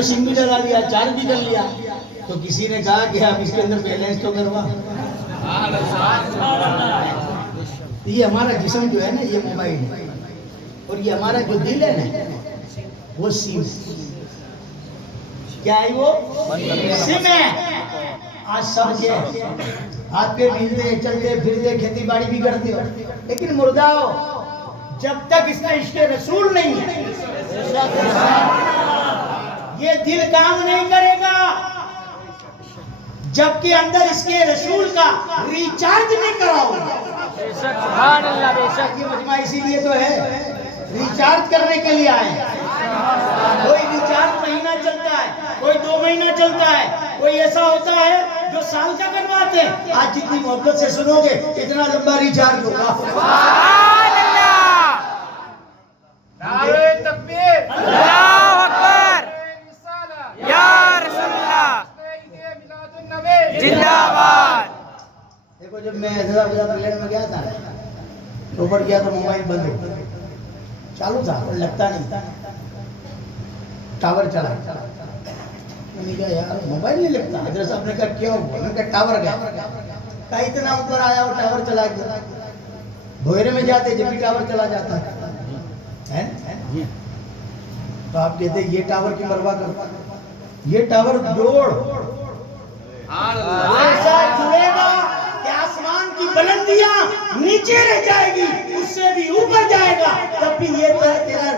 تو سم بھی لگا لیا، چارج بھی کر لیا، تو کسی نے کہا کہ آپ اس کے اندر بیلنس تو کروا۔ یہ ہمارا جسم جو ہے نا یہ موبائل ہے، اور یہ ہمارا جو دل ہے نا وہ سم کیا ہے، وہ سم ہے۔ آج سب کے ہاتھ پہ ملتے چلتے پھرتے کھیتی باڑی بھی کرتے ہو، لیکن مردہ ہو جب تک اس میں عشق رسول نہیں ہے یہ دل کام نہیں کرے گا، جبکہ اندر اس کے رسول کا ریچارج نہیں کراؤ گا۔ سبحان اللہ، بے شک یہ مجمع اسی لیے تو ہے، ریچارج کرنے کے لیے آئے ہیں۔ کوئی ریچارج مہینہ چلتا ہے، کوئی 2 مہینہ چلتا ہے، کوئی ایسا ہوتا ہے جو سال کا کرواتے ہیں۔ آج جتنی محبت سے سنو گے اتنا لمبا ریچارج ہوگا۔ سبحان اللہ، نعرہ تکبیر، اللہ اکبر، رسالہ، یا رسول اللہ، میلاد النبی، زندہ باد۔ دیکھو جب میں حیدرآباد لینڈ میں گیا تھا، اوپر گیا تو موبائل بند ہو، چالو تھا پر لگتا نہیں تھا، ٹاور چلا۔ میں نے کہا یار موبائل نہیں لگتا۔ حضرت صاحب نے کہا کیا ہوا؟ میں نے کہا ٹاور گیا۔ کہا اتنا اوپر آیا اور ٹاور چلا گیا۔ بھویرے میں جاتے جب بھی ٹاور چلا جاتا ہے، تو آپ کہتے ہیں یہ ٹاور کی پرواہ کرتا، یہ ٹاور جوڑ ایسا جڑے گا کہ آسمان کی بلندیاں نیچے رہ جائے گی، اس سے بھی اوپر جائے گا، تب بھی یہ تیرا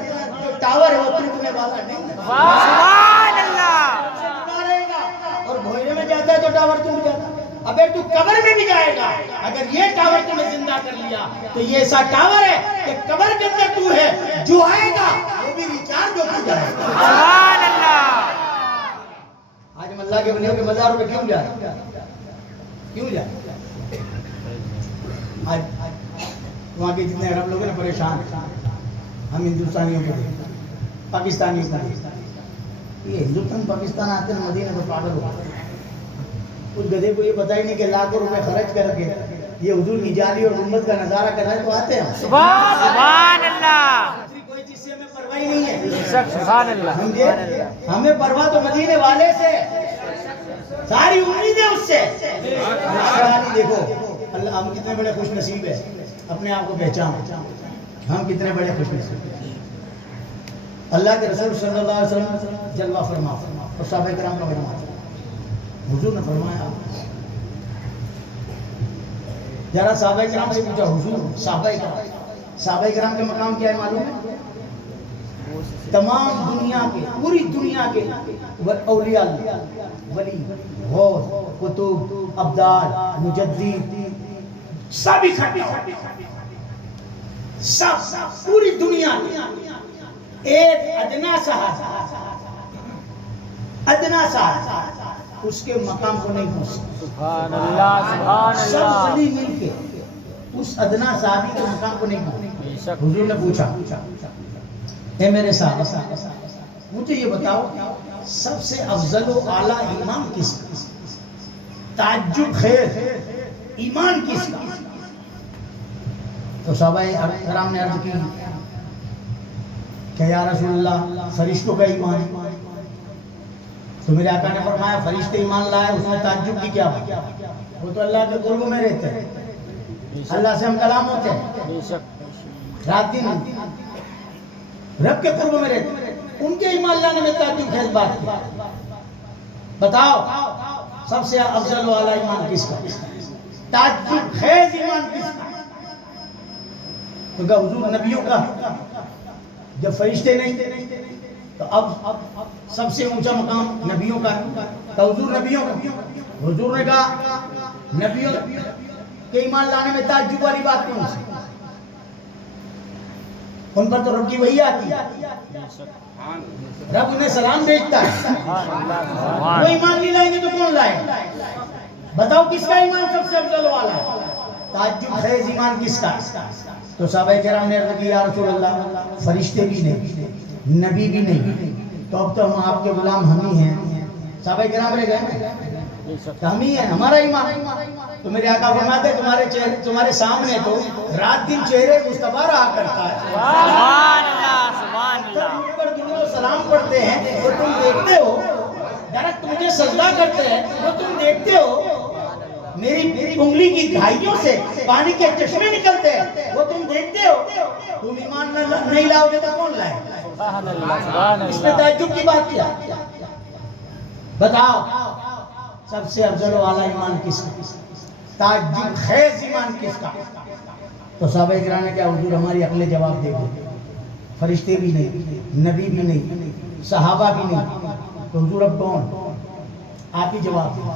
جو ٹاور ہے وہ ٹوٹنے والا نہیں ہے، سبحان اللہ، ٹوٹا رہے گا۔ اور بھویرے میں جاتا ہے تو ٹاور ٹوٹ جاتا ہے۔ اگر تو قبر میں بھی جائے گا، اگر یہ ٹاور تمہیں زندہ کر لیا تو یہ ایسا ٹاور ہے کہ قبر کے اندر تو ہے، جو آئے گا وہ بھی ریچارج ہو کے جائے گا۔ سبحان اللہ، آج ہم اللہ کے بندوں کے مزاروں پہ کیوں جائیں؟ کیوں جائیں؟ آج وہاں کے جتنے عرب لوگ ہیں نا پریشان ہیں، ہم ہندوستانیوں کو دیکھتے ہیں، پاکستانیوں کو دیکھتے ہیں۔ یہ ہندوستان پاکستان آتے ہیں مدینہ تو پاگل ہوتے ہیں۔ اس گدھے کو یہ پتہ ہی نہیں کہ لاکھوں روپے خرچ کر کے یہ حضور کی جالی اور امت کا نظارہ کر رہے ہیں تو آتے ہیں۔ سبحان اللہ، کوئی چیز سے ہمیں پرواہ ہی نہیں ہے، بے شک، سبحان اللہ، سمجھے؟ ہمیں پرواہ تو مدینے والے سے، ساری امیدیں اس سے۔ دیکھو اللہ، ہم کتنے بڑے خوش نصیب ہیں، اپنے آپ کو پہچان، ہم کتنے بڑے خوش نصیب ہیں۔ اللہ کے رسول صلی اللہ علیہ وسلم جلوہ فرما اور صحابہ کرام کا فرما، حضور نے فرمایا، ذرا صحابہ کرام سے پوچھا حضور صحابہ کرام کے مقام کیا ہے معلوم ہے؟ تمام دنیا کے، پوری دنیا کے اولیاء اللہ، ولی، غوث، قطب، ابدال، مجدد، سب اکٹھے سب پوری دنیا میں ایک ادنا صاحب اس کے مقام کو نہیں پہنچ سکتا۔ سبحان اللہ، سبحان سب اللہ، ولی مل کے اس ادنا صحابی کے مقام کو نہیں پہنچ سکتا۔ حضور نے پوچھا اے میرے صاحب مجھے یہ بتاؤ سب سے افضل و اعلیٰ ایمان کس کا؟ تعجب خیر ایمان کس کا؟ تو صحابہ کرام نے عرض کی کہ یا رسول اللہ فرشتوں کا ایمان ہے۔ تو میرے آقا نے فرمایا فرشتے ایمان لائے، اس میں تعجب کی کیا بات؟ وہ تو اللہ کے قرب میں رہتے ہیں، اللہ سے ہم کلام ہوتے ہیں، بے شک، رات دن رب کے قرب میں رہتے ہیں، ان کے ایمان لانے میں تعجب خیز بات کی۔ بتاؤ سب سے افضل و اعلیٰ ایمان کس کا؟ تعجب خیز ایمان کس کا؟ تو کہا حضور نبیوں کا، جب فرشتے نہیں تھے تو اب سب سے اونچا مقام نبیوں کا ہے، تو حضور نبیوں کا۔ حضور نے کہا نبیوں کے ایمان لانے میں تعجب والی بات کون سی؟ ان پر تو رب کی وحی آتی ہے، رب انہیں سلام بھیجتا ہے، وہ ایمان نہیں لائیں گے تو کون لائے؟ بتاؤ کس کا ایمان سب سے افضل والا ہے؟ تعجب خیز ایمان کس کا؟ تو صحابہ کرام نے عرض کی یا رسول اللہ فرشتے بھی نہیں، نبی بھی نہیں، تو اب تو ہم آپ کے غلام ہم ہی ہیں۔ صحابہ کرام رہ گئے کہ ہم ہی ہیں، ہمارا ایمان۔ تو میرے آقا فرماتے تمہارے سامنے تو رات دن چہرے مصطفیٰ رہا کرتا ہے، سبحان اللہ، سبحان اللہ، سب پر درود و سلام پڑھتے ہیں اور تم دیکھتے ہو کرتے ہیں وہ تم دیکھتے ہو، میری انگلی کی گھائیوں سے پانی کے چشمے نکلتے ہیں وہ تم دیکھتے ہو، تم ایمان نہیں لاؤ گے تو کون لائے؟ سبحان اللہ سبحان اس میں اللہ تعجب کی بات کیا؟ بتاؤ سب سے افضل والا ایمان کس کا، تعجب خیز ایمان کس کا؟ تو صحابہ کرام نے کیا حضور ہماری عقل جواب دے گی، فرشتے بھی نہیں، نبی بھی نہیں، صحابہ بھی نہیں، تو حضور اب کون؟ آپ ہی جواب دیں،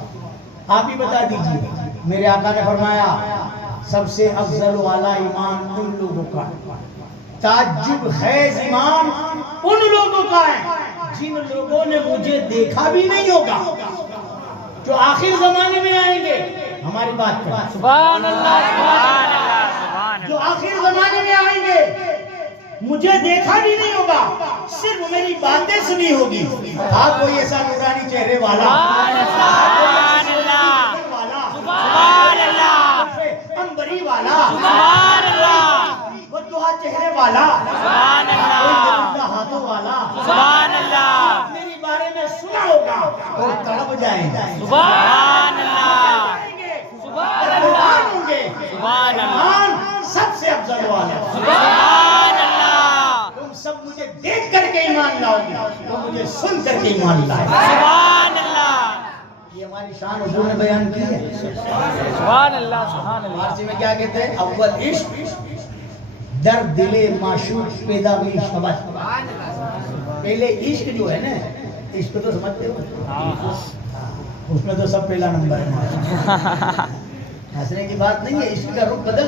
آپ ہی بتا دیجئے۔ میرے آقا نے فرمایا سب سے افضل والا ایمان ان لوگوں کا ہے، تعجب خیز ایمان ان لوگوں کا ہے جن لوگوں نے مجھے دیکھا بھی نہیں ہوگا، جو آخر زمانے میں آئیں گے، ہماری بات کریں، سبحان اللہ سبحان اللہ سبحان جو اللہ آخر زمانے میں آئیں گے مجھے دیکھا بھی نہیں ہوگا، صرف میری باتیں سنی ہوگی۔ آپ کوئی ایسا نورانی چہرے والا، سبحان اللہ سبحان اللہ انبری والا، سبحان اللہ بدوہا چہرے والا، سبحان اللہ ہاتھوں والا سبحان اللہ میری بارے میں سنا ہوگا اور تڑپ جائیں گے، سبحان اللہ سبحان اللہ قربان ہوں گے۔ سبحان اللہ ایمان سب سے افضل والا، سبحان اللہ تم سب مجھے دیکھ کر کے ایمان لاؤ گے، تم مجھے سن کر کے ایمان لاؤ گے۔ سبحان اللہ یہ ہماری شان حضور نے بیان کی ہے۔ سبحان اللہ سبحان اللہ فارسی میں کیا کہتے ہیں؟ اول عشق در دل معشوق پیدا بھی شبت۔ پہلے عشق جو ہے نا، عشق تو سمجھتے ہو، اس میں تو سب پہلا نمبر ہے، ہنسنے کی بات نہیں ہے، عشق کا رخ بدل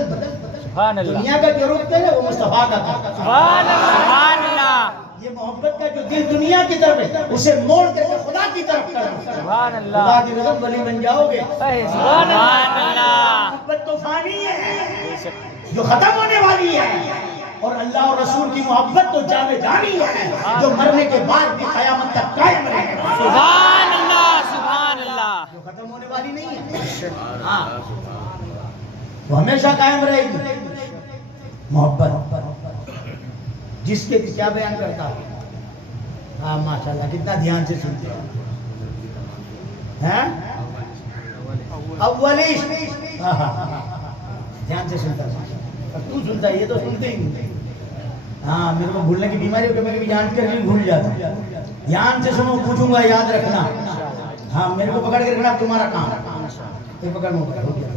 سبحان اللہ دنیا کا جو رخ ہے وہ مصطفیٰ کا تھا۔ سبحان اللہ سبحان اللہ یہ محبت کا جو دل دنیا کی طرف ہے اسے موڑ کر کے خدا کی طرف کرو، سبحان خدا اللہ کی رضا ولی بن جاؤ گے۔ سبحان اللہ محبت تو فانی ہے جو ختم ہونے والی ہے، اور اللہ اور رسول کی محبت تو جاویدانی ہے جو مرنے کے بعد بھی قیامت تک قائم رہے گا، سبحان اللہ سبحان اللہ جو ختم ہونے والی نہیں ہے، ہاں وہ ہمیشہ قائم رہے گی۔ محبت جس کے کیا بیان کرتا ہے، ہاں ماشاءاللہ کتنا دھیان سے سنتے ہیں، اول عشق، دھیان سے سنتا ہے، تو سنتا ہے، یہ تو سنتے ہی نہیں۔ ہاں میرے کو بھولنے کی بیماری ہو کہ میں کبھی جان کر بھی بھول جاتا ہوں، دھیان سے سنو، پوچھوں گا یاد رکھنا، ہاں میرے کو پکڑ کے رکھنا تمہارا کام، یہ پکڑ میں ہو گیا۔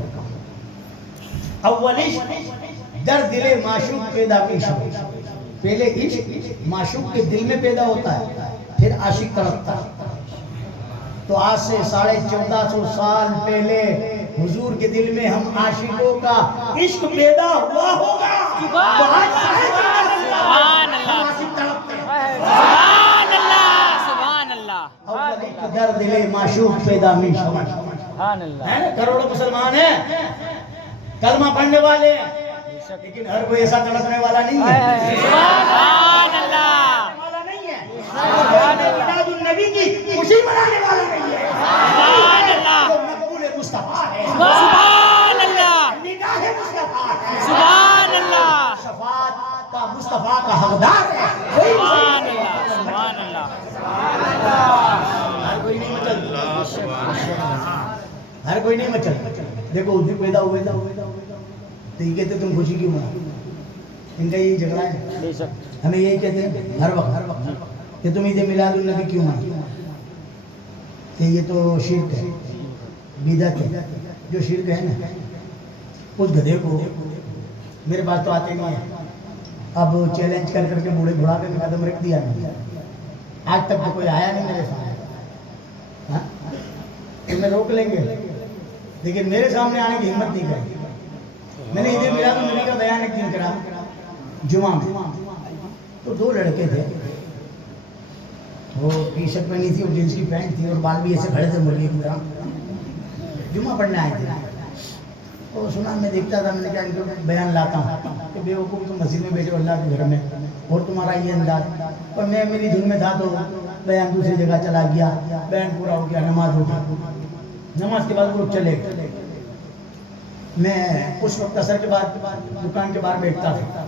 اول عشق در دل معشوق پیدا کی شب، پہلے عشق معشوق کے دل میں پیدا ہوتا ہے، پھر عاشق تڑپتا ہے۔ تو آج سے 1450 سال پہلے حضور کے دل میں ہم عاشقوں کا عشق پیدا ہوا ہوگا، تو آج سبحان اللہ عاشق تڑپتے ہیں۔ سبحان اللہ سبحان اللہ اول عشق در دل معشوق پیدا کی شب، سبحان اللہ ہے نا؟ کروڑوں مسلمان ہیں، کلمہ پڑھنے والے ہیں، لیکن ہر کوئی ایسا تڑپنے والا نہیں ہے، سبحان اللہ والا نہیں ہے، میلاد النبی کی خوشی منانے والا نہیں ہے، سبحان اللہ جو مقبول مصطفیٰ ہے، سبحان اللہ نگاہ مصطفیٰ ہے، سبحان اللہ شفاعت کا مصطفیٰ کا حقدار ہے، وہی سبحان اللہ سبحان اللہ ہر کوئی نہیں مچل، ہر کوئی نہیں مچل۔ دیکھو حضور پیدا ہوئے تھا تو یہ کہتے تم خوشی کیوں منا، ان کا یہی جھگڑا ہے، بے شک ہمیں یہی کہتے ہیں ہر وقت کہ تم عید میلاد النبی کیوں مناتے، کہ یہ تو شرک ہے، بدعت ہے، جو شرک ہے نا اس گدھے کو میرے پاس تو آتے نہیں ہیں، اب چیلنج کر کر کے بوڑھے بڑھاپے میں قدم رکھ دیا نہیں، آج تک تو کوئی آیا نہیں میرے سامنے، ہاں تمہیں روک لیں گے لیکن میرے سامنے آنے کی ہمت نہیں کریں۔ میں نے عید میلاد النبی کا بیان ایک دن کرا جمعہ میں، تو دو لڑکے تھے، وہ ٹی شرٹ پہنی تھی اور جینس کی پینٹ تھی اور بال بھی ایسے کھڑے تھے مرغی کی طرح، جمعہ پڑھنے آئے تھے، اور سنا میں دیکھتا تھا، میں نے کہا ان کو بیان لاتا ہوں کہ بے وقوف تم مسجد میں بیٹھے ہو اللہ کے گھر میں اور تمہارا یہ انداز، اور میں میری دھن میں تھا تو بیان دوسری جگہ چلا گیا، بیان پورا ہو گیا، نماز ہو گئی، نماز کے بعد وہ لوگ چلے گئے، میں اس وقت عصر کے بعد دکان کے باہر بیٹھتا تھا،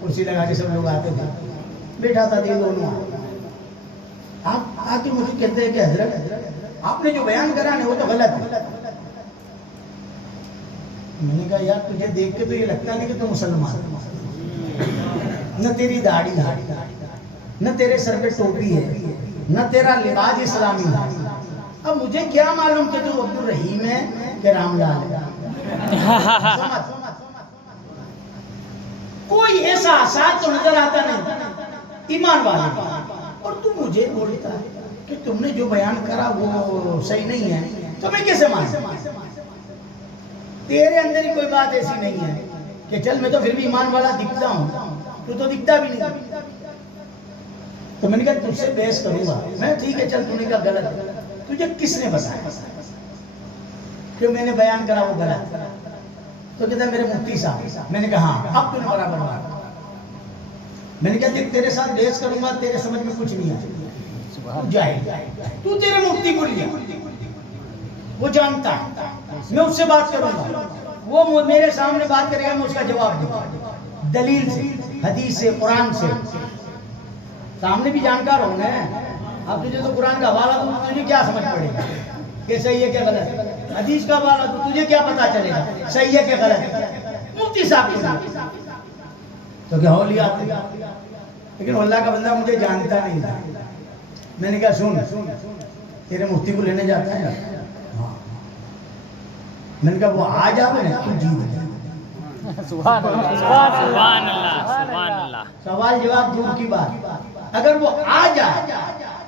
کرسی لگا کے سب لوگ آتے تھے، بیٹھا تھا، یہ دونوں آپ آ کے مجھے کہتے ہیں کہ حضرت آپ نے جو بیان کرا نا وہ تو غلط ہے. میں نے کہا یار تجھے دیکھ کے تو یہ لگتا نہیں کہ تو مسلمان نہ تیری داڑھی ہے نہ تیرے سر پہ ٹوپی ہے نہ تیرا لباس اسلامی ہے. اب مجھے کیا معلوم کہ تو عبد الرحیم ہے کہ رام لال ہے. کوئی ایسا احساس تو نظر آتا نہیں ایمان والا. اور تو مجھے بولتا ہے کہ تم نے جو بیان کرا وہ صحیح نہیں ہے تو میں کیسے مان؟ تیرے اندر ہی کوئی بات ایسی نہیں ہے کہ چل میں تو پھر بھی ایمان والا دکھتا ہوں, تو دکھتا بھی نہیں. تو میں نے کہا تجھ سے بحث کروں گا میں. ٹھیک ہے چل, تو نے کہا غلط ہے. تجھے کس نے بتایا کہ میں نے بیان کرا وہ غلط؟ تو کہتا ہے میرے مفتی صاحب. میں نے کہا ہاں اب تو نے برابر بات. میں نے کہا دیکھ تیرے ساتھ بحث کروں گا تیرے سمجھ میں کچھ نہیں آئے. جاہل تو تیرے مفتی کو لیا, وہ جانتا ہے, میں اس سے بات کروں گا, وہ میرے سامنے بات کرے گا, میں اس کا جواب دوں گا دلیل سے, حدیث سے, قرآن سے. سامنے بھی جانکار ہونا ہے. اب تجھے تو قرآن کا حوالہ دوں تجھے کیا سمجھ پڑے گا کہ صحیح ہے کہ غلط ہے؟ حدیث کا حوالہ دوں تجھے کیا پتا چلے گا صحیح ہے کہ غلط ہے؟ مفتی صاحب کے تو کیا ہو لیا آتے, لیکن اللہ کا بندہ مجھے جانتا نہیں تھا. میں نے کہا سن تیرے مفتی کو لینے جاتا ہے. میں نے کہا وہ آ جاوے نا تو جیت گئے. سبحان اللہ سبحان اللہ سبحان اللہ. سوال جواب دور کی بات, اگر وہ آ جائے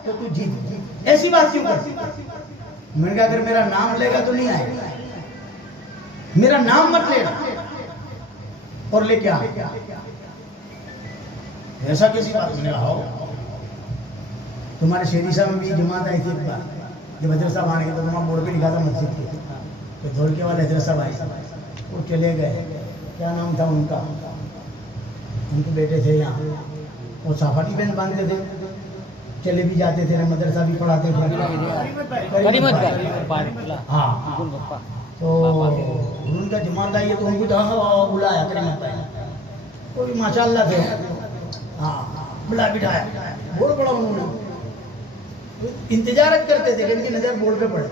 تو تو جیت گئے. ایسی بات کیوں کرتی؟ میں نے کہا اگر میرا نام لے گا تو نہیں آئے گا, میرا نام مت لے گا اور لے کے آ. ایسا کیسی بات؟ میں نے کہا تمہارے شہری صاحب میں بھی جماعت آئی تھی ایک بار, جب حضرت صاحب آنے کے تو وہاں بورڈ پہ لکھا تھا مسجد کے, تو دھولکے والے حضرت صاحب آئے, وہ چلے گئے. کیا نام تھا ان کا؟ ان کے بیٹے تھے یہاں, وہ صافاٹی پہن باندھتے تھے, چلے بھی جاتے تھے, مدرسہ بھی پڑھاتے تھے. ہاں تو ان کا جماعت آئی ہے تو ان کو بلایا کریمت بھائی, وہ بھی ماشاء اللہ تھے. ہاں بلا بٹھایا, بہت بڑا انہوں نے انتظارت کرتے تھے کہ ان کی نظر بورڈ پہ پڑے.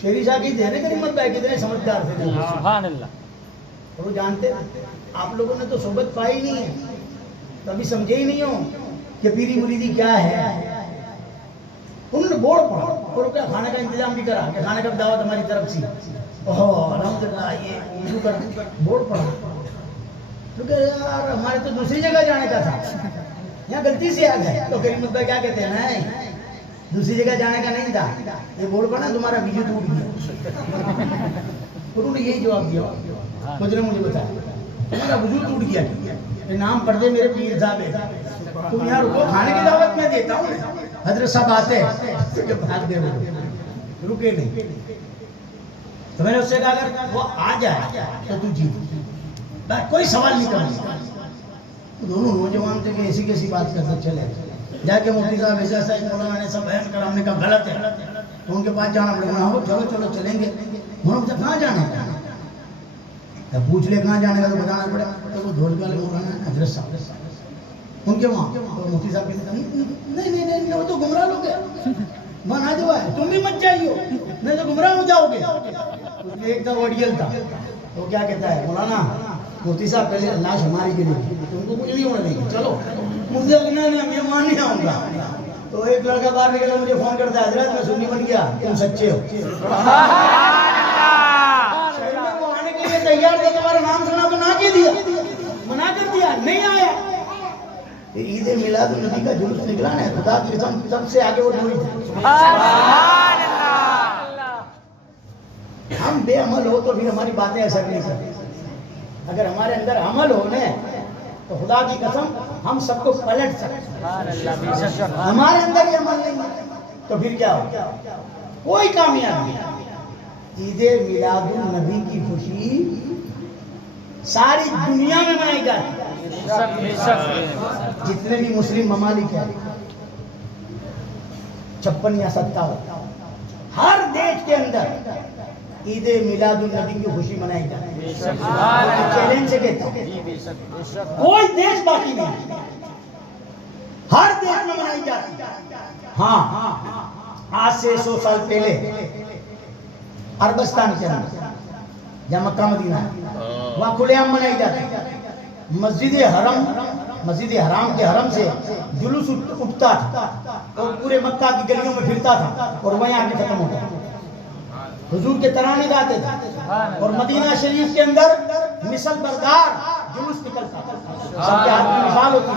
شیری شاہ کی تھے نا کریمت بھائی, کتنے سمجھدار تھے. سبحان اللہ. اور وہ جانتے آپ لوگوں نے تو صحبت پائی نہیں ہے, کبھی سمجھے ہی نہیں ہو کہ پیری مریدی کیا ہے. انہوں نے بورڈ پڑھا اور کیا کھانے کا انتظام بھی کرا کہ کھانے کا دعوت ہماری طرف سے. اوہ الحمدللہ, یہ وضو کر بورڈ پڑھا. کیونکہ یار ہمارے تو دوسری جگہ جانے کا تھا, یہاں غلطی سے آ گئے. تو کریمت بھائی کیا کہتے ہیں, نہیں دوسری جگہ جانے کا نہیں تھا, یہ بورڈ پڑھا تمہارا ویڈیو ٹوٹ گیا. انہوں نے یہی جواب دیا. کچھ نے مجھے بتایا تمہارا وضو ٹوٹ گیا, نام پڑھ دے میرے پیر صاحب ہے, تم یہاں رکو, کھانے کی دعوت میں دیتا ہوں. حضرت صاحب آتے ہیں بھاگ دے, رکے نہیں. تو میں نے اس سے کہا اگر وہ آ جائے تو تو جیت, کوئی سوال نہیں کرنا. دونوں نوجوان تھے کہ ایسی کیسی بات کرتے چلے. جا کے مفتی صاحب ایسا ایسا مولانا نے سب بیان کرا. ہم نے کہا غلط ہے, تو ان کے پاس جانا پڑے گا. چلو چلو چلیں گے. انہوں نے کہاں جانا ہے, پوچھ لے کہاں جانے کا تو بتانا پڑے. تو وہ دھولکے والے مولانا حضرت صاحب ان کے وہاں, تو مفتی صاحب کہتے نہیں نہیں نہیں وہ تو گمراہ لوگ ہیں, وہاں نہ جو ہے تم بھی مت جائیے, نہیں تو گمراہ ہو جاؤ گے. اس میں ایک تھا وڈیل تھا, وہ کیا کہتا ہے مولانا مفتی صاحب پہلے لاش ہماری کے لیے, تم کو کچھ نہیں ہونے دیں گے, چلو. مجھے لگنا ہے میں وہاں نہیں آؤں گا. تو ایک لڑکا باہر نکلا, مجھے فون کرتا ہے حضرت میں سنی بن گیا, تم سچے ہو. وہ آنے کے لیے تیار تھا, تمہارا نام سنا تو نہ کہہ دیا, منع کر دیا, نہیں آیا. عید میلاد النبی کا جلوس نکلا نا, خدا کی قسم سب سے آگے وہ ڈوری تھا. ہم بے عمل ہو تو پھر ہماری باتیں اثر نہیں کرتی. اگر ہمارے اندر عمل ہو نا تو خدا کی قسم ہم سب کو پلٹ سکتے. ہمارے اندر یہ عمل نہیں تو پھر کیا ہو, کوئی کامیابی نہیں. عید میلاد النبی کی خوشی ساری دنیا میں منائی جاتی ہے. جتنے بھی مسلم ممالک ہیں 56 یا 57, ہر دیش کے اندر عید میلاد النبی کی خوشی منائی جاتی ہے. چیلنج سے کہتا ہوں کوئی دیش باقی نہیں, ہر دیش میں منائی جاتی ہے. ہاں آج سے 100 سال پہلے عربستان کے اندر جہاں مکہ مدینہ ہے وہاں کھلے عام منائی جاتی. مسجد حرام کے حرم سے جلوس اٹھتا تھا اور پورے مکہ کی گلیوں میں پھرتا تھا اور وہیں آ کے ختم ہوتا تھا. حضور کے ترانے گاتے تھے اور مدینہ شریف کے اندر مثل بردار جلوس نکلتا تھا. سب کے ہاتھ میں مثال ہوتی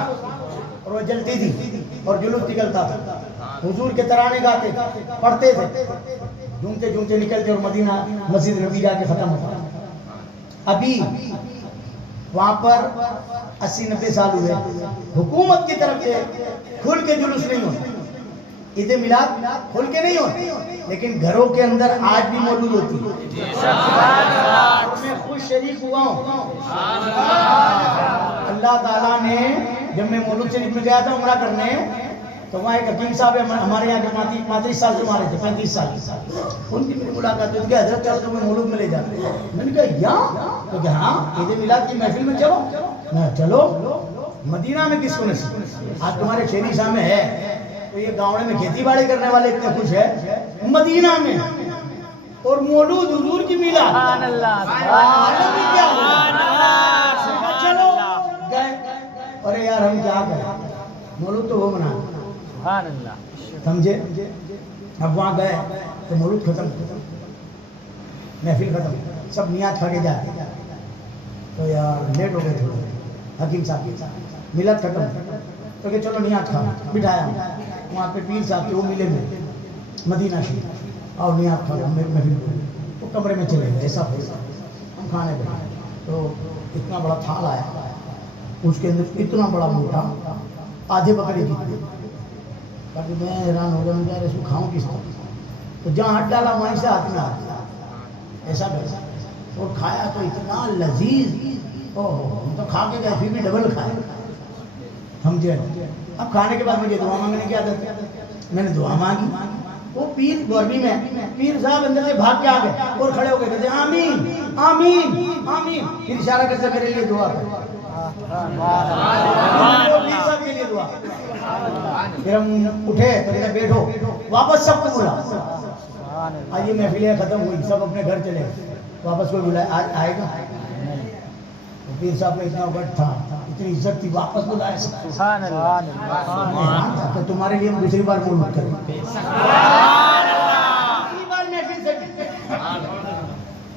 اور وہ جلتی تھی اور جلوس نکلتا تھا. حضور کے ترانے گاتے پڑھتے تھے جھومتے جھومتے نکلتے اور مدینہ مسجد نبی جا کے ختم ہوتا. ابھی وہاں پر 80-90 سال ہوئے حکومت کی طرف سے کھل کے جلوس نہیں ہوتے. عید میلاد کھل کے نہیں ہوتے لیکن گھروں کے اندر آج بھی موجود ہوتی ہے. میں خوش شریک ہوا ہوں. اللہ تعالیٰ نے جب میں مولود شریف میں گیا تھا عمرہ کرنے تو وہاں ایک حکیم صاحب ہمارے یہاں کے 35 سال سے مارے تھے 35 سال ان کی میری ملاقات ہوئی کہ حضرت چلو تمہیں مولود میں لے جاتے. میں نے کہا یہاں تو کہ ہاں عید میلاد کی محفل میں چلو. میں چلو مدینہ میں کس کو نصیب. آج تمہارے شیری صاحب میں ہے تو یہ گاؤں میں کھیتی باڑی کرنے والے اتنے خوش ہے مدینہ میں اور مولود حضور کی میلاد. سبحان اللہ چلو گئے. ارے یار ہم کیا کریں مولود تو وہ منا سبحان اللہ سمجھے. اب وہاں گئے تو مولود ختم محفل ختم سب نیات کھا کے جاتے تو یار لیٹ ہو گئے تھوڑے. حکیم صاحب ملت ختم تو کہ چلو نیات کھا بٹھایا وہاں پہ پیر صاحب تھے وہ ملے میں مدینہ شریف اور نیات کھا محفل وہ کمرے میں چلے گئے. ایسا ہم کھانے بیٹھے تو اتنا بڑا تھال آیا اس کے اندر اتنا بڑا موٹا آدھے بکرے کی تاکہ میں حیران ہو گیا. میں اس کو کھاؤں کس طرح تو جہاں ہاتھ ڈالا وہیں سے ہاتھ میں آتا ایسا کرتا اور کھایا تو اتنا لذیذ. ہم تو کھا کے گئے پھر بھی ڈبل کھائے سمجھے. اب کھانے کے بعد مجھے دعا مانگنے کی عادت ہے. میں نے دعا مانگی وہ پیر گرمی میں پیر صاحب اندر سے بھاگ کے آ گئے اور کھڑے ہو گئے کہتے آمین آمین آمین. پھر اشارہ کرتے میرے لیے دعا کر. پیر صاحب کے لیے دعا. پھر ہم اٹھے تو کہتے بیٹھو واپس سب کو بلا. آئیے محفلیں ختم ہوئی سب اپنے گھر چلے واپس کوئی بلایا آئے گا. پیر صاحب میں اتنا وقت تھا اتنی عزت تھی واپس بلائے سبحان اللہ تو تمہارے لیے ہم دوسری بار مولود کریں بار محفل سے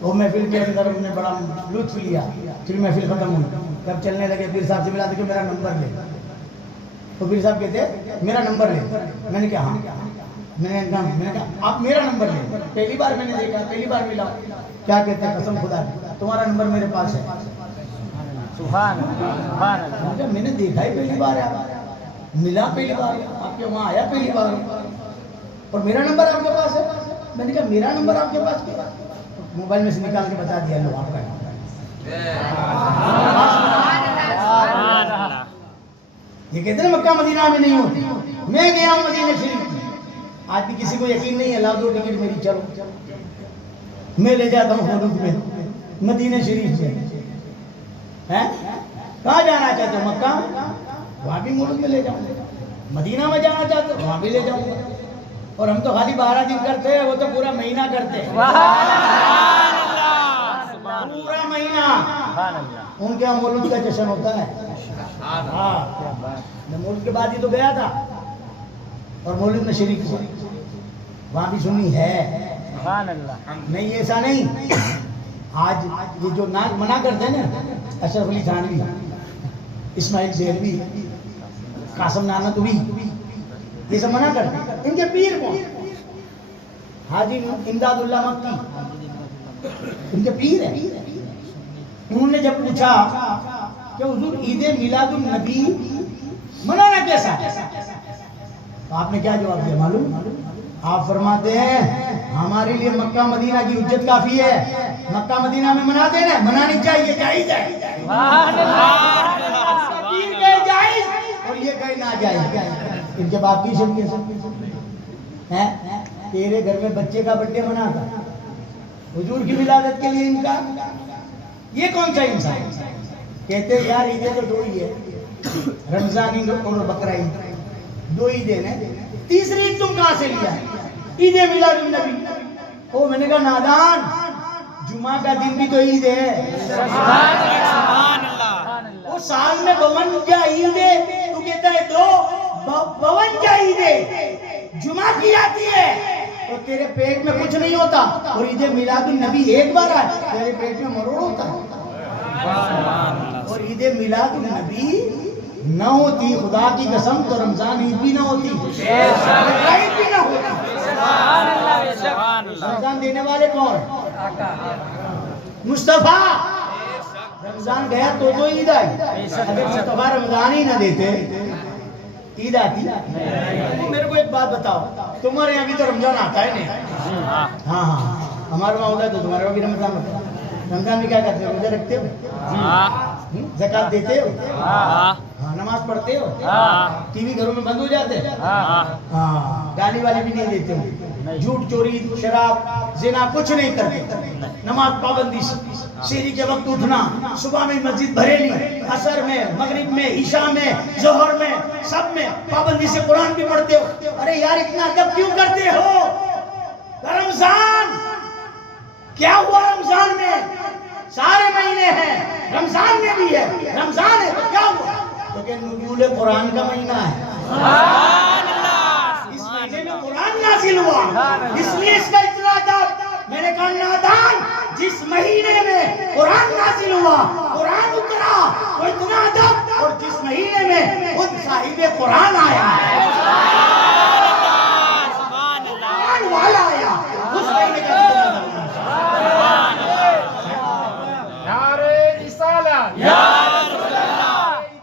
وہ محفل کے اندر ہم نے بڑا لطف لیا. پھر محفل ختم ہوئی جب چلنے لگے پیر صاحب سے ملا کہ میرا نمبر لے. تو پیر صاحب کہتے میرا نمبر لے. میں نے کہا ہاں. میں نے کہا آپ میرا نمبر لیں. پہلی بار میں نے دیکھا پہلی بار ملا. کیا کہتے ہیں قسم خدا کی تمہارا نمبر میرے پاس ہے. سبحان اللہ میں نے دیکھا ہی پہلی بار ہے ملا پہلی بار آپ کے وہاں آیا پہلی بار اور میرا نمبر آپ کے پاس ہے. میں نے کہا میرا نمبر آپ کے پاس کیا. موبائل میں سے نکال کے بتا دیا لو آپ کا نمبر. یہ کہتے ہیں مکہ مدینہ میں نہیں ہوتی. میں گیا ہوں مدینہ شریف میں. آج بھی کسی کو یقین نہیں ہے لا دو ٹکٹ میری چلو میں لے جاتا ہوں مولود میں مدینہ شریف سے. کہاں جانا چاہتے ہو مکہ وہاں بھی مولود میں لے جاؤں. مدینہ میں جانا چاہتے ہو وہاں بھی لے جاؤں گا. اور ہم تو خالی 12 دن کرتے ہیں وہ تو پورا مہینہ کرتے ہیں. پورا مہینہ ان کے یہاں مولود کا جشن ہوتا ہے. میں مولود کے بعد ہی تو گیا تھا اور مولود میں شریک ہوا. وہاں بھی سنی ہے نہیں ایسا نہیں. آج یہ جو منع کرتے ہیں نا اشرف علی تھانوی اسماعیل دہلوی قاسم نانوتوی یہ سب منع کرتے ہیں. ان کے پیر کون حاجی امداد اللہ مکی ان کے پیر ہیں. انہوں نے جب پوچھا کہ حضور عید میلاد النبی منانا کیسا ہے تو آپ نے کیا جواب دیا معلوم. آپ فرماتے ہیں ہمارے لیے مکہ مدینہ کی حجت کافی ہے. مکہ مدینہ میں مناتے ہیں منانی چاہیے جائز ہے. پیر کہے جائز اور یہ کہے ناجائز. ان کے باپ کی شریعت ہے تیرے گھر میں بچے کا برتھ ڈے مناتا حضور کی ولادت کے لیے ان کا یہ کون سا انسان. کہتے یار عیدیں تو دو ہی ہے رمضان عید اور بقرہ عید 2 عیدیں ہیں. تیسری عید تم کہاں سے لیا. عید میلاد النبی. او میں نے کہا نادان، جمعہ کا دن بھی تو عید ہے. وہ سال میں 52 عید ہے، تو کہتا ہے 52 عید ہے جمعہ کی آتی ہے. اور تیرے پیٹ میں کچھ نہیں ہوتا، اور عید میلاد النبی ایک بار آئے تیرے پیٹ میں مروڑ ہوتا ہے. اور عید میلاد النبی نہ ہوتی خدا کی قسم تو رمضان عید بھی نہ ہوتی، عید بھی نہ ہوتی. رمضان دینے والے کون؟ مصطفیٰ. رمضان گیا تو عید آئی. اگر مصطفیٰ رمضان ہی نہ دیتے عید آتی؟ میرے کو ایک بات بتاؤ، تمہارے یہاں بھی تو رمضان آتا ہے نہیں؟ ہاں ہاں ہمارے وہاں ہوتا ہے تو تمہارے وہاں بھی رمضان ہوتا ہے. رمضان میں کیا کرتے ہو؟ روزے رکھتے ہو؟ زکات دیتے ہو؟ ہاں. نماز پڑھتے ہو؟ ٹی وی گھروں میں بند ہو جاتے ہیں؟ ہاں. گالی والی بھی نہیں دیتے ہو؟ جھوٹ چوری شراب زنا کچھ نہیں کرتے؟ نماز پابندی سے، سحری کے وقت اٹھنا، صبح میں مسجد بھریلی، عصر میں، مغرب میں، عشاء میں، ظہر میں، سب میں پابندی سے قرآن بھی پڑھتے ہو. ارے یار اتنا ادب کیوں کرتے ہو؟ رمضان کیا ہوا؟ رمضان میں سارے مہینے ہیں، رمضان میں بھی ہے. رمضان ہے تو کیا ہوا؟ کیونکہ نزول قرآن کا مہینہ ہے. اس مہینے میں قرآن نازل ہوا، اس لیے اس کا اتنا ادب. میں نے کہا نادان، جس مہینے میں قرآن نازل ہوا، قرآن اترا، وہ اتنا ادب. اور جس مہینے میں خود صاحب قرآن آیا ہے، قرآن والا آیا، اس مہینے کا اتنا ادب. نعرہ رسالت،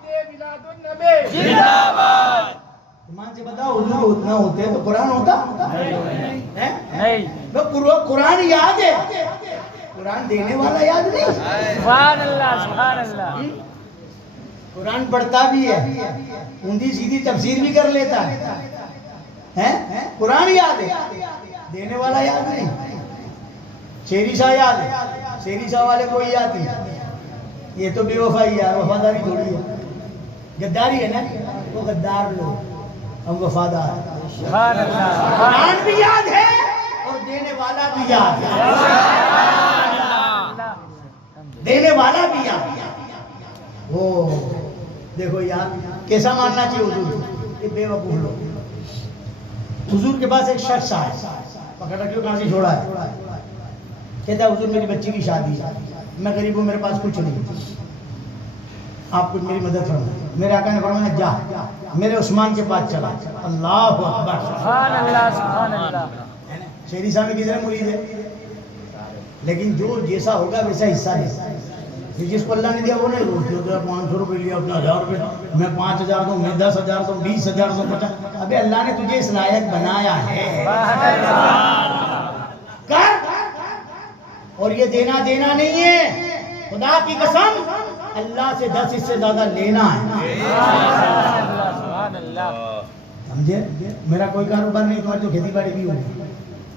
عید میلاد النبی. ایمان سے بتاؤ، حضور اتنا ہوتے تو قرآن ہوتا؟ نہیں. قرآن یاد ہے، قرآن دینے والا یاد نہیں. سبحان اللہ سبحان اللہ. قرآن پڑھتا بھی ہے، اندھی سیدھی تفسیر بھی کر لیتا ہے. قرآن یاد ہے، دینے والا یاد نہیں. شیری شاہ یاد ہے، شیری شاہ والے کو یاد نہیں. یہ تو بے وفائی ہے، وفاداری تھوڑی ہے. غداری ہے نا، وہ غدار لوگ، ہم وفادار. سبحان اللہ. قرآن بھی یاد ہے اور دینے والا بھی یاد ہے. دینے والا بھی یاد ہے. وہ دیکھو یار کیسا ماننا چاہیے حضور. یہ بے وقوف لوگ. حضور کے پاس ایک شخص آیا، پکڑا کیوں کہاں سے چھوڑا ہے؟ کہتا ہے حضور میری بچی کی شادی ہے، میں غریب ہوں، میرے پاس کچھ نہیں، آپ کچھ میری مدد فرمائیں. میرے آقا نے فرمایا جا میرے عثمان کے پاس چلا. اللہ اکبر. سبحان اللہ سبحان اللہ. شیری صاحب میں کدھر مرید ہے، لیکن جو جیسا ہوگا ویسا حصہ ہے. جس کو اللہ نے دیا وہ نہیں روکتے. 500 روپے لیا، اپنا 1000 روپے، میں 5000 دوں، میں 10,000 دوں، 20,000 دوں، 50. ابے اللہ نے تجھے اس لائق بنایا ہے، کر. اور یہ دینا نہیں ہے، خدا کی قسم اللہ سے 10 اس سے زیادہ لینا ہے. سبحان اللہ. سمجھے؟ میرا کوئی کاروبار نہیں، تمہاری تو کھیتی باڑی بھی ہوگی،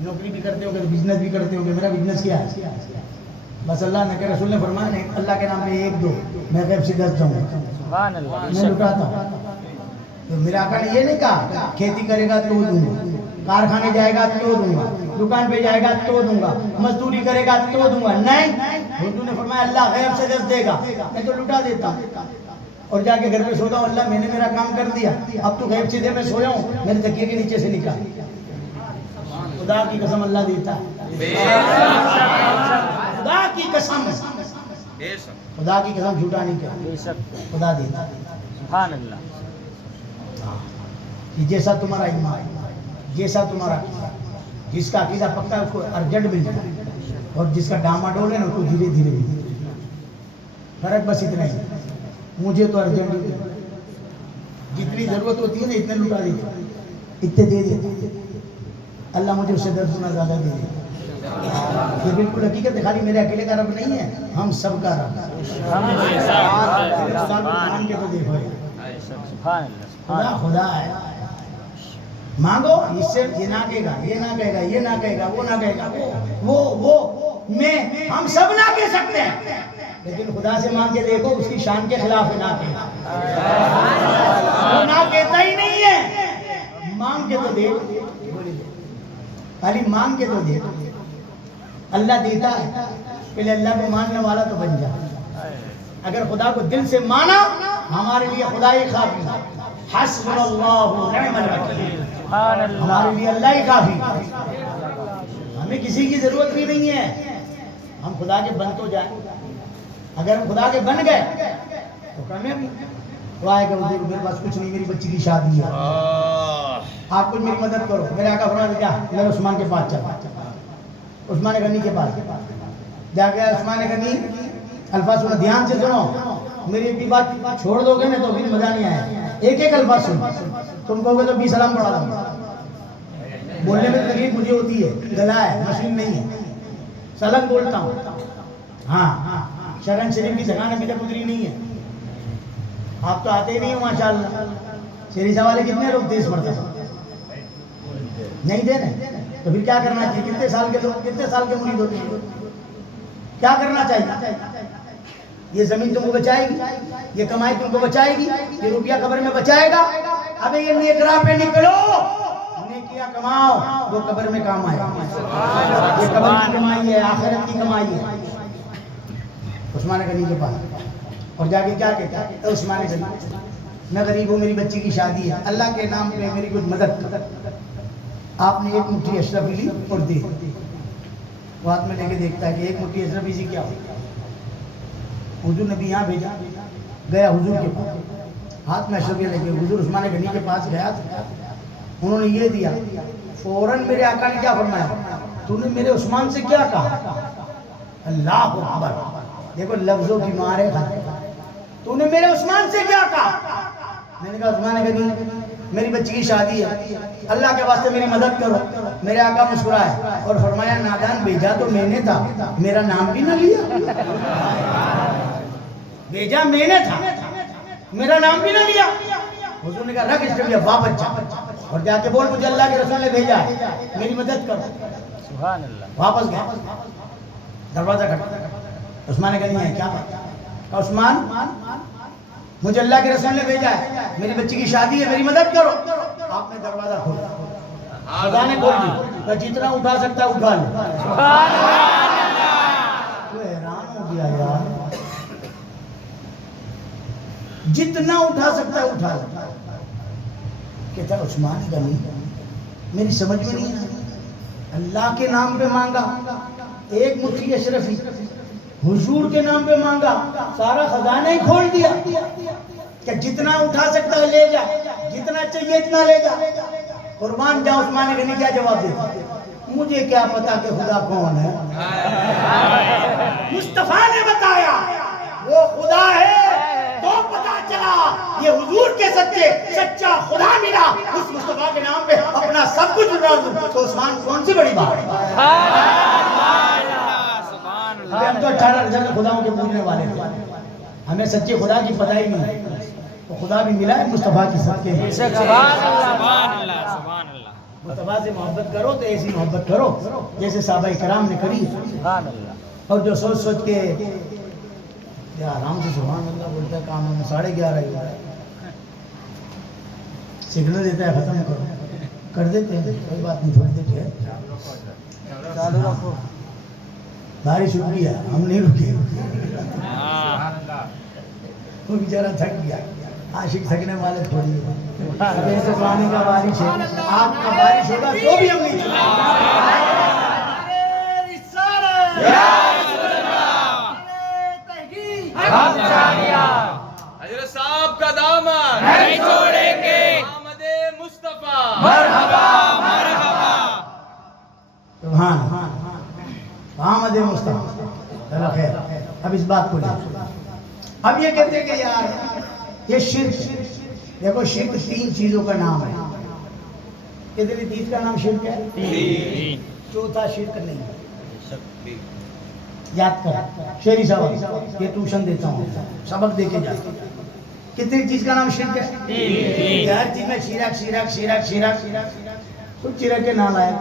نوکری بھی کرتے ہو گے، بزنس بھی کرتے ہو گے. میرا بزنس کیا ہے؟ بس اللہ نے کہ رسول نے فرمایا نہیں، اللہ کے نام پہ 1 2 میں غیب سے 10 دوں گا. سبحان اللہ. میں لٹاتا ہوں. تو میرا آقا نے یہ نہیں کہا کھیتی کرے گا تو دوں گا، کارخانے جائے گا تو دوں گا، دکان پہ جائے گا تو دوں گا، مزدوری کرے گا تو دوں گا. نہیں، حضور نے فرمایا اللہ غیب سے 10 دے گا، میں تو لٹا دیتا ہوں اور جا کے گھر پہ سوتا ہوں. اللہ میں نے میرا کام کر دیا، اب تو غیب سے دے. میں سویا ہوں، میرے تکیے کے نیچے سے نکال. خدا کی قسم اللہ دیتا ہے، خدا کی قسم، خدا کی قسم جھوٹا نہیں کہا، خدا دیتا ہے. سبحان اللہ. جیسا تمہارا ایمان، جیسا تمہارا عقیدہ، جس کا عقیدہ پکا ہے اس کو ارجنٹ ملتا ہے، اور جس کا ڈاماڈول ہے نا اس کو دھیرے دھیرے ملتا ہے. فرق بس اتنا ہی. مجھے تو ارجنٹ ہی جتنی ضرورت ہوتی ہے نا اتنے لٹا دیتا، اتنے دے دیتا. اللہ مجھے اس سے 10 گنا زیادہ دے دیتا. یہ بالکل حقیقت ہے. خالی میرے اکیلے کا رب نہیں ہے، ہم سب کا رب ہے. مان کے تو دیکھو خدا خدا ہے. مانگو، اس سے یہ نہ کہے گا، یہ نہ کہے گا، یہ نہ کہے گا، وہ نہ کہے گا، وہ میں ہم سب نہ کہہ سکتے ہیں، لیکن خدا سے مانگ کے دیکھو اس کی شان کے خلاف ہے نہ کہنا. وہ نہ کہتا ہی نہیں ہے. مانگ کے تو دیکھ. خالی مانگ کے تو دے. اللہ دیتا ہے, پہلے اللہ کو ماننے والا تو بن جا. اگر خدا کو دل سے مانا, ہمارے لیے خدا ہی کافی ہے. حسبنا اللہ نعم الوکیل, ہمارے لیے اللہ ہی کافی. ہمیں کسی کی ضرورت بھی نہیں ہے, ہم خدا کے بن تو جائیں. اگر ہم خدا کے بن گئے تو کہنے وہ آئے کہ حضور میرے پاس کچھ نہیں, میری بچی کی شادی ہے, آپ کچھ میری مدد کرو. میرے آقا فرماتے کیا, میرے عثمان کے پاس چل. عثمان غنی کے پاس جا کے عثمان غنی الفاظ سنو, دھیان سے سنو, میری بھی بات چھوڑ دو گے نا تو بھی مزہ نہیں آیا. ایک ایک الفاظ سنو, تم کہو گے تو 20 سلام پڑھا دوں. بولنے میں تکلیف مجھے ہوتی ہے, گلا ہے, مشین نہیں ہے, سلام بولتا ہوں. ہاں شرن شریف کی زبان ابھی تک اتری نہیں ہے. آپ تو آتے ہی نہیں ہو ماشاءاللہ. شریسا والے کتنے لوگ تیز پڑھتے ہیں, نہیں دے رہے, تو پھر کیا کرنا چاہیے؟ کتنے سال کے لوگ, کتنے سال کے مرید ہوتے ہیں, کیا کرنا چاہیے؟ یہ زمین تم کو بچائے گی, یہ کمائی تم کو بچائے گی, یہ روپیہ قبر میں بچائے گا. ابھی یہ نیک راہ پہ نکلو, نیکیاں کماؤ, وہ قبر میں کام آئے. یہ قبر کی کمائی ہے, آخرت کی کمائی ہے. عثمان غنی کے پاس اور جا کے کیا کہتا ہے, اے عثمان غنی میں غریب ہوں, میری بچی کی شادی ہے, اللہ کے نام پہ میری کچھ مدد کر. آپ نے ایک مٹھی اشرفی لی اور دی. وہ ہاتھ میں لے کے دیکھتا ہے کہ ایک مٹھی اشرفی سے کیا ہوگا. حضور نے بھی یہاں بھیجا, گیا حضور کے پاس, ہاتھ میں اشرفی لے کے حضور عثمان غنی کے پاس گیا. انہوں نے یہ دیا, فوراً میرے آقا نے کیا فرمایا, تو نے میرے عثمان سے کیا کہا؟ اللہ اکبر, دیکھو لفظوں کی مار ہے. تو نے میرے عثمان سے کیا کہا؟ میں نے کہا عثمان غنی میری بچی کی شادی ہے, اللہ کے واسطے میری مدد کرو. میرے آقا مسکرائے اور فرمایا نادان, بھیجا تو میں نے تھا, میرا نام بھی نہ لیا. بھیجا میں نے تھا, میرا نام بھی نہ لیا. حضور نے کہا رکھ اس کے واپس جا اور جا کے بول مجھے اللہ کے رسول نے بھیجا, میری مدد کرو. سبحان اللہ. واپس گیا, دروازہ کھٹا. عثمان غنی ہے, کیا بات؟ عثمان مجھے اللہ کے رسول نے بھیجا ہے, میری بچی کی شادی ہے, میری مدد کرو. آپ نے دروازہ کھولا, خدا نے کھول دی, جتنا اٹھا سکتا ہے اٹھا لے. تو حیران ہو گیا یار, جتنا اٹھا سکتا ہے اٹھا لے. کہتا عثمان غنی میری سمجھ میں نہیں ہے, اللہ کے نام پہ مانگا, ایک مٹھی اشرفی حضور کے نام پہ مانگا, سارا خزانہ ہی کھول دیا کہ جتنا اٹھا سکتا ہے لے جا, جتنا چاہیے اتنا لے جا. قربان جا. عثمان غنی کیا جواب دیتا, مجھے کیا پتا کہ خدا کون ہے, مصطفیٰ نے بتایا وہ خدا ہے تو پتا چلا یہ حضور کے سچا خدا ملا. اس مصطفیٰ کے نام پہ اپنا سب کچھ اٹھا دوں تو عثمان کون سی بڑی بات ہے. ہم تو 18,000 خداؤں کے پوجنے والے تھے, ہمیں سچے خدا کی پتہ ہی نہیں. تو خدا بھی ملا ہے مصطفیٰ کی صدقے میں. مصطفیٰ سے محبت کرو تو ایسی محبت کرو جیسے صحابہ کرام نے کری. اور جو سوچ سوچ کے یا آرام سے سبحان اللہ بولتا ہے, کام ہمیں 11:30 ہی ہو رہا ہے, سگنل دیتا ہے ختم کرو, کر دیتے ہیں, کوئی بات نہیں, چھوڑ دیتے ہیں, چالو رکھو. بارش رک گیا, ہم نہیں رکے. وہ بیچارہ تھک گیا, عاشق تھکنے والے تھوڑی ہے. تو پانی کا بارش ہے, آپ کا بارش ہوگا تو بھی ہم نہیں چلیں. حضرت صاحب کا دامن نہیں چھوڑیں گے, آمد مصطفیٰ مرحبا مرحبا. سبحان آمد مصطفیٰ. چلو خیر, اب اس بات کو لیں. اب یہ کہتے ہیں کہ یار یہ شرک, دیکھو شرک 3 چیزوں کا نام ہے. کتنی چیز کا نام شرک ہے؟ چوتھا شرک نہیں ہے. یاد کر شیری صاحب, یہ ٹیوشن دیتا ہوں, سبق دے کے جاتا ہوں. کتنی چیز کا نام شرک ہے؟ ہر چیز میں شیرک شیرک شیرک شیرک کچھ شیرک کے نام آئے.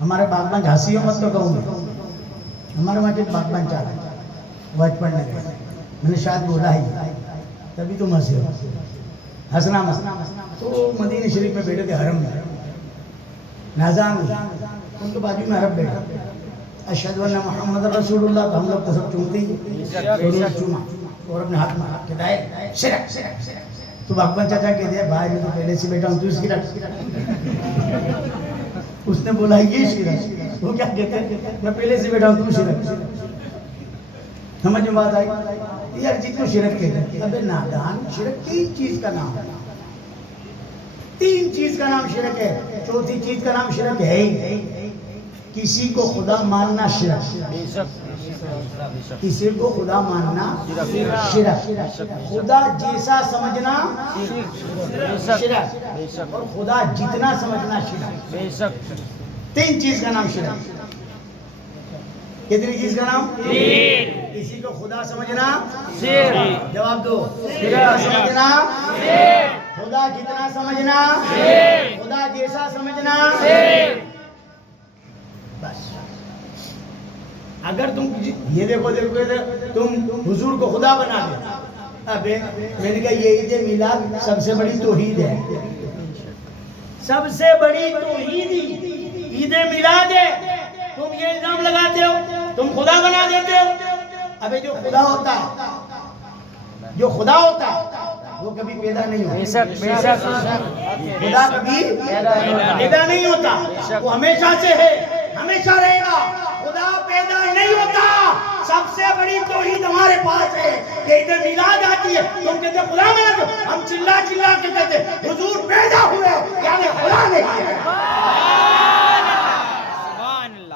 ہمارے باغبان جھانسی ہو مت تو کہوں گا, ہمارے وہاں کے باغبان چاہ رہے ہیں وائٹ پڑھنے کے, میں نے شاید بولا ہی تبھی تم ہنسے ہو, ہنسنا مت. تو مدینہ شریف میں بیٹھے تھے حرم میں, نازان ان کے بازو میں عرب بیٹھا اشہد ان محمد رسول اللہ، تو ہم لوگ تو سب چومتے ہی چوما اور اپنے ہاتھ میں ہاتھ کہتا ہے شرک۔ تو بھگوان چاچا کہتے ہیں بھائی میں تو پہلے سے بیٹھا ہوں، تو شرک۔ اس نے بولا یہ شرک، وہ کیا کہتے ہیں میں پہلے سے بیٹھا ہوں، تو شرک۔ سمجھ میں بات آئی؟ یہ ہر چیز کو شرک کہتے ہیں۔ ابے نادان، شرک 3 چیز کا نام ہے، 3 چیز کا نام شرک ہے، چوتھی چیز کا نام شرک ہے ہی۔ کسی کو خدا ماننا شرک، کسی کو خدا ماننا شرک، خدا جیسا سمجھنا شرک، اور خدا جتنا سمجھنا شرک۔ 3 چیز کا نام شرک۔ کتنی چیز کا نام؟ 3۔ کسی کو خدا سمجھنا شرک، جواب دو، خدا سمجھنا شرک، خدا جتنا سمجھنا شرک، خدا جیسا سمجھنا شرک۔ بس اگر تم یہ دیکھو تم حضور کو خدا بنا دے، ابے میں نے کہا یہ عید میلاد سب سے بڑی توحید ہے، سب سے بڑی توحید عید میلاد ہے۔ تم یہ الزام لگاتے ہو تم خدا بنا دیتے ہو۔ ابے جو خدا ہوتا ہے، جو خدا ہوتا ہے وہ کبھی پیدا نہیں ہوتا، خدا کبھی پیدا نہیں ہوتا، وہ ہمیشہ سے ہے، ہمیشہ رہے گا۔ خدا پیدا نہیں ہوتا۔ سب سے بڑی توحید ہمارے پاس ہے کہ عید میلاد آتی ہے، تم کہتے خدا بنا دو، ہم چلا چلا کے کہتے حضور پیدا ہوئے، یعنی خدا نہیں ہے۔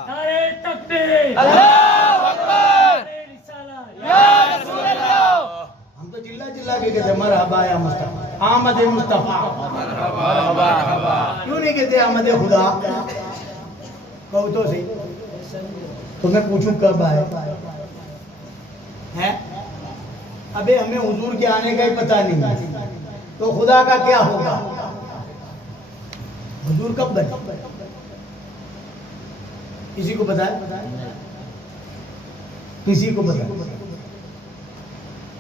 نعرہ تکبیر، ہم تو چلا چلا کے کہتے مرحبا یا مصطفیٰ، آمد مصطفیٰ، کیوں نہیں کہتے آمد خدا؟ کہو تو صحیح، تو میں پوچھوں کب آئے ہیں؟ ابے ہمیں حضور کے آنے کا ہی پتہ نہیں، تو خدا کا کیا ہوگا؟ حضور کب بنے؟ کسی کو پتہ ہے؟ کسی کو پتہ ہے؟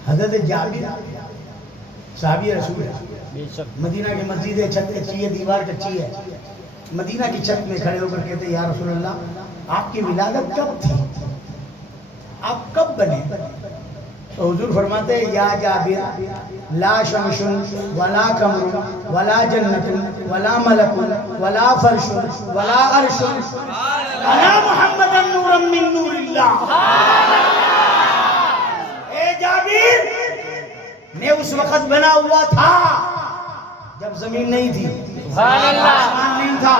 حضرت جابر صحابی رسول ہے، مدینہ کی مسجد ہے، چھت کچی ہے، دیوار کچی ہے، مدینہ کی چھت میں کھڑے ہو کر کہتے یا رسول اللہ آپ کی ولادت کب تھی، آپ کب بنے؟ تو حضور فرماتے ہیں یا جابر لا شمس ولا قمر ولا جنت ولا ملک ولا فرش ولا عرش انا محمد نورا من نور اللہ۔ اے جابر میں اس وقت بنا ہوا تھا جب زمین نہیں تھی، آسمان نہیں تھا،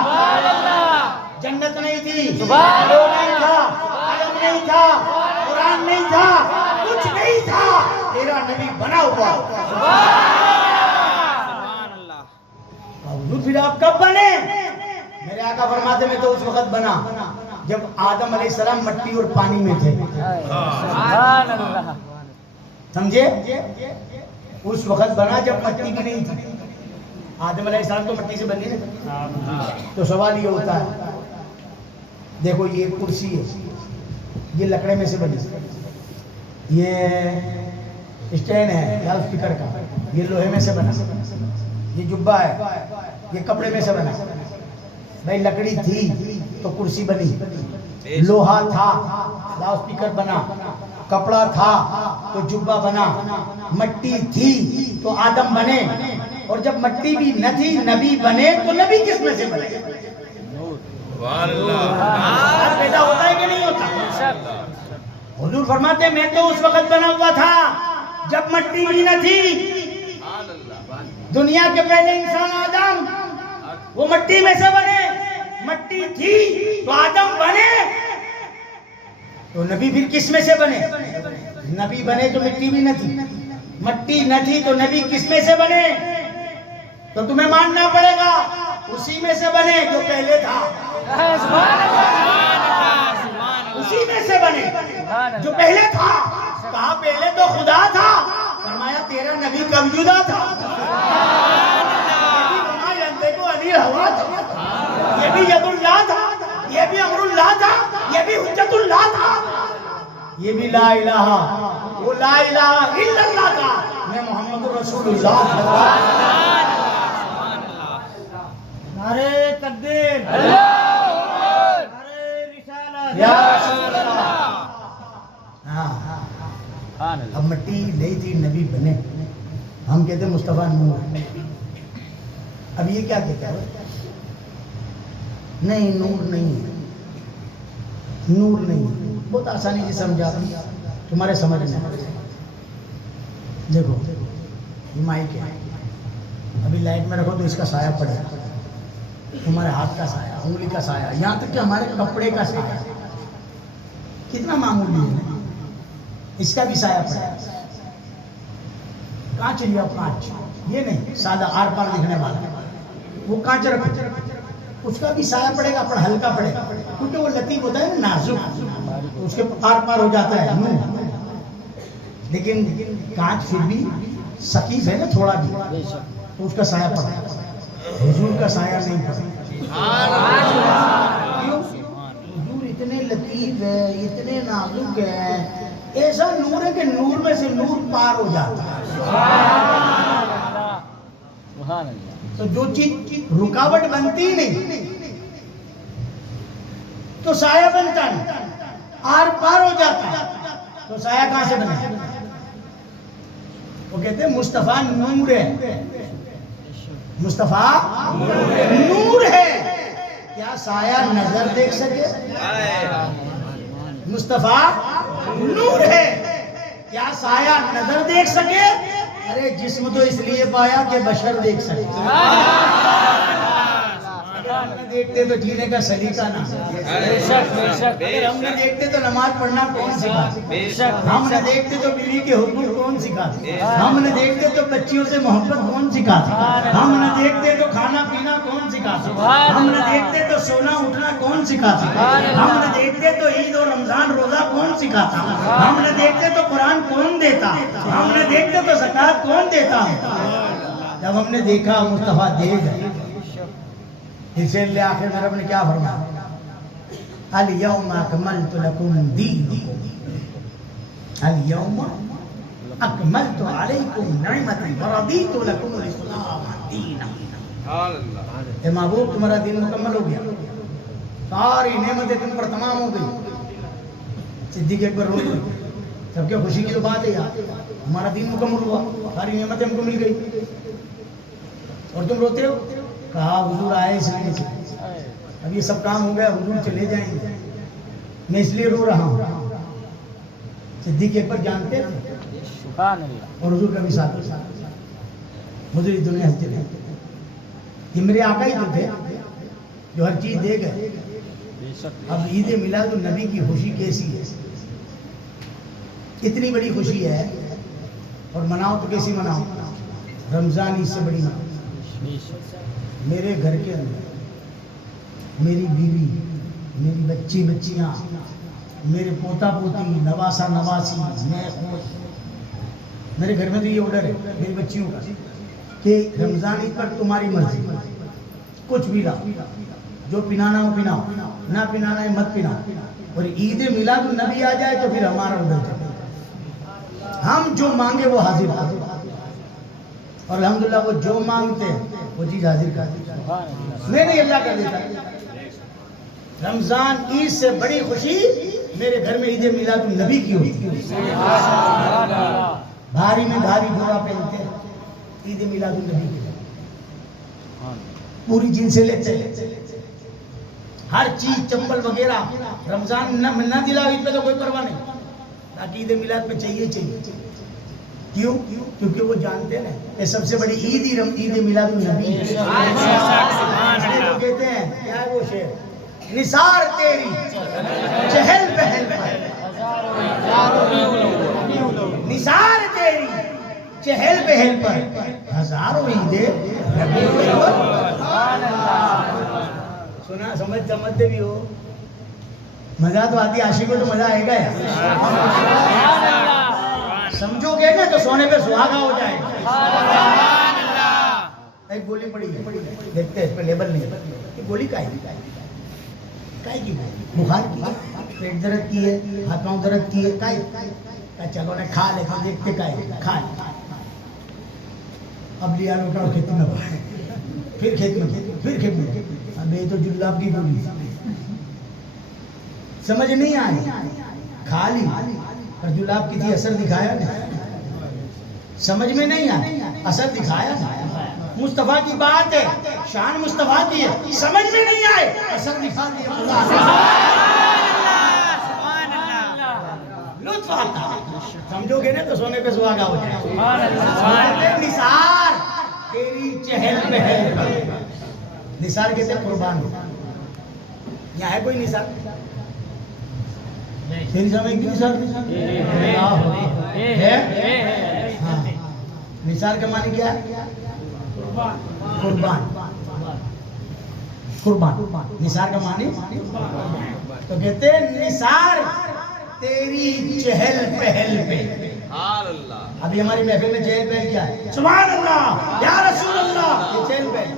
جنت نہیں تھی، لو نہیں تھا، علم نہیں تھا، قرآن نہیں تھا، کچھ نہیں تھا، تیرا نبی بنا ہوا۔ حضور پھر آپ کب بنے؟ میرے آقا فرماتے میں تو اس وقت بنا جب آدم علیہ السلام مٹی اور پانی میں تھے۔ سمجھے؟ اس وقت بنا جب مٹی بھی نہیں تھی، آدم علیہ السلام تو مٹی سے بنی نا۔ تو سوال یہ ہوتا ہے دیکھو یہ کرسی ہے، یہ لکڑے میں سے بنی، یہ اسٹینڈ ہے لاؤڈ اسپیکر کا، یہ لوہے میں سے بنا، یہ جبہ ہے یہ کپڑے میں سے بنا۔ بھائی لکڑی تھی تو کرسی بنی، لوہا تھا لاؤڈ اسپیکر بنا، کپڑا تھا تو جبہ بنا، مٹی تھی تو آدم بنے، اور جب مٹی بھی نہ تھی نبی بنے تو نبی کس میں سے بنے؟ پیدا ہوتا ہے کہ نہیں ہوتا؟ حضور فرماتے ہیں میں تو اس وقت بنا ہوا تھا جب مٹی بھی نہ تھی۔ دنیا کے پہلے انسان آدم وہ مٹی میں سے بنے، مٹی تھی تو آدم بنے، تو نبی پھر کس میں سے بنے؟ نبی بنے تو مٹی بھی نہ تھی، مٹی نہ تھی تو نبی کس میں سے بنے؟ تو تمہیں ماننا پڑے گا اسی میں سے بنے جو پہلے تھا، اسی میں سے بنے جو پہلے تھا۔ کہا پہلے تو خدا تھا، فرمایا تیرا نبی کب جدا تھا؟ یہ بھی ید اللہ تھا، یہ بھی امر اللہ تھا، یہ بھی حجت اللہ تھا، یہ بھی لا الہ، وہ لا الہ الا اللہ تھا، میں محمد رسول اللہ۔ ارے تقدیر ارے رسالت ہاں اب مٹی لئی تھی نبی بنے ہم کہتے مصطفیٰ نور اب یہ کیا کہتا ہے نہیں نور نہیں نور نہیں بہت آسانی سے سمجھا تمہارے سمجھ میں دیکھو یہ مائک ہے ابھی لائٹ میں رکھو تو اس کا سایہ پڑے تمہارے ہاتھ کا سایہ انگلی کا سایہ یہاں تک کہ ہمارے کپڑے کا سایہ کتنا معمولی ہے اس کا بھی سایہ پڑے کانچ لیا کانچ یہ نہیں سادہ آر پار دکھنے والا وہ کانچ رکھو اس کا بھی سایہ پڑے گا پر ہلکا پڑے گا کیونکہ وہ لطیف ہوتا ہے نا نازک اس کے آر پار ہو جاتا ہے لیکن کانچ پھر بھی سخیف ہے نا تھوڑا بھی تو اس کا سایہ پڑا حضور کا سایہ نہیں پڑا حضور اتنے لطیف ہے اتنے نازک ہے ایسا نور ہے کہ نور میں سے نور پار ہو جاتا ہے تو جو چیز رکاوٹ بنتی نہیں تو سایہ بنتا نہیں آر پار ہو جاتا تو سایہ کہاں سے بنا وہ کہتے ہیں مصطفیٰ نور ہے مصطفیٰ نور ہے کیا سایہ نظر دیکھ سکے مصطفیٰ نور ہے کیا سایہ نظر دیکھ سکے ارے جسم تو اس لیے پایا کہ بشر دیکھ سکے ہم نے دیکھتے تو جینے کا سلیقہ نہ اگر ہم نے دیکھتے تو نماز پڑھنا کون سکھاتے ہم نے دیکھتے تو بیوی کے حقوق کون سکھاتے ہم نے دیکھتے تو بچیوں سے محبت کون سکھاتے ہم نے دیکھتے تو کھانا پینا کون سکھاتے ہم نے دیکھتے تو سونا اٹھنا کون سکھاتے ہم نے دیکھتے تو عید اور رمضان روزہ کون سکھاتا ہم نے دیکھتے تو قرآن کون دیتا ہم نے دیکھتے تو زکوٰۃ کون دیتا جب ہم نے دیکھا مصطفیٰ دے گئے اسی لیے آخر میں رب نے کیا فرمایا الیوم اکملت لکم دینکم الیوم اکملت علیکم نعمتی ورضیت لکم الاسلام دینا اے محبوب تمہارا دین مکمل ہو گیا ساری نعمتیں تم پر تمام ہو گئی صدیق اکبر روئے سب کے خوشی کی تو بات ہے یار ہمارا دین مکمل ہوا ساری نعمتیں ہم کو مل گئی اور تم روتے ہو کہا حضور آئے اس لیے اب یہ سب کام ہو گیا حضور چلے جائیں گے میں اس لیے رو رہا ہوں صدیق اکبر جانتے تھے اور حضور کا بھی ساتھ حضور اس دنیا سے چلے یہ میرے آقا ہی تو تھے جو ہر چیز دے گئے اب عید میلاد النبی کی خوشی کیسی ہے اتنی بڑی خوشی ہے اور مناؤ تو کیسی مناؤ رمضان اس سے بڑی مناؤ میرے گھر کے اندر میری بیوی میری بچی بچیاں میرے پوتا پوتی نواسا نواسی میں خوش میرے گھر میں تو یہ آرڈر ہے میری بچیوں کا کہ رمضان عید پر تمہاری مرضی کچھ بھی لاؤ جو پنانا ہو پناؤ نہ پنانا ہے مت پناؤ اور عید میلاد النبی آ جائے تو پھر ہمارا آرڈر چلے ہم جو مانگے وہ حاضر حاضر اور الحمدللہ وہ جو مانگتے ہیں وہ چیز حاضر کر دیتا میں نہیں اللہ کر دیتا رمضان عید سے بڑی خوشی میرے گھر میں عید میلاد النبی کی ہوتی ہے بھاری میں بھاری گھوڑا پہنتے ہیں عید میلاد النبی کی پوری جن سے لیتے ہیں ہر چیز چپل وغیرہ رمضان نہ دلا عید پہ تو کوئی پرواہ نہیں تاکہ عید میلاد پہ چاہیے کیوں کیونکہ وہ جانتے ہیں کہ سب سے بڑی عید ہی عید میلاد النبی ہے وہ کہتے ہیں کیا ہے وہ شعر نثار تیری چہل پہل پر نثار تیری چہل پہل پر ہزاروں عیدیں سنا سمجھتے بھی ہو مزہ تو آتی عاشق کو تو مزہ آئے گا یار سمجھو گے نا تو سونے پہ سہاگا ہو جائے گا ایک گولی پڑی ہے دیکھتے ہیں اس پہ لیبل نہیں یہ گولی کائی کی بخار کی پیٹ درد کی ہے ہاتھ پاؤں درد کی ہے کائی چلو نے کھا لے دیکھتے کائی کھا اب لیا لوٹا اور کھیت میں باہر پھر کھیت میں پھر خدمت. اب یہ تو جلاب کی گولی سمجھ نہیں آئی خالی اور جلاب کی تھی اثر دکھایا نہیں. سمجھ میں نہیں آئی اثر دکھایا نہیں. مصطفیٰ کی بات ہے شان مصطفیٰ کی ہے سمجھ میں نہیں آئے اثر دکھا دیا. لطف آتا سمجھو گے نا تو سونے پہ سہاگا ہو جائے. نثار تیری چہل پہل. نثار کہتے ہیں قربان. یہاں ہے کوئی نثار؟ تیری سامنے ایک نثار ہے. نثار کا معنی کیا ہے؟ قربان. قربان نثار کا معنی تو کہتے ہیں نثار تیری چہل پہل پہ. ابھی ہماری محفل میں چہل پہل کیا ہے؟ سبحان اللہ یا رسول اللہ. یہ چہل پہل.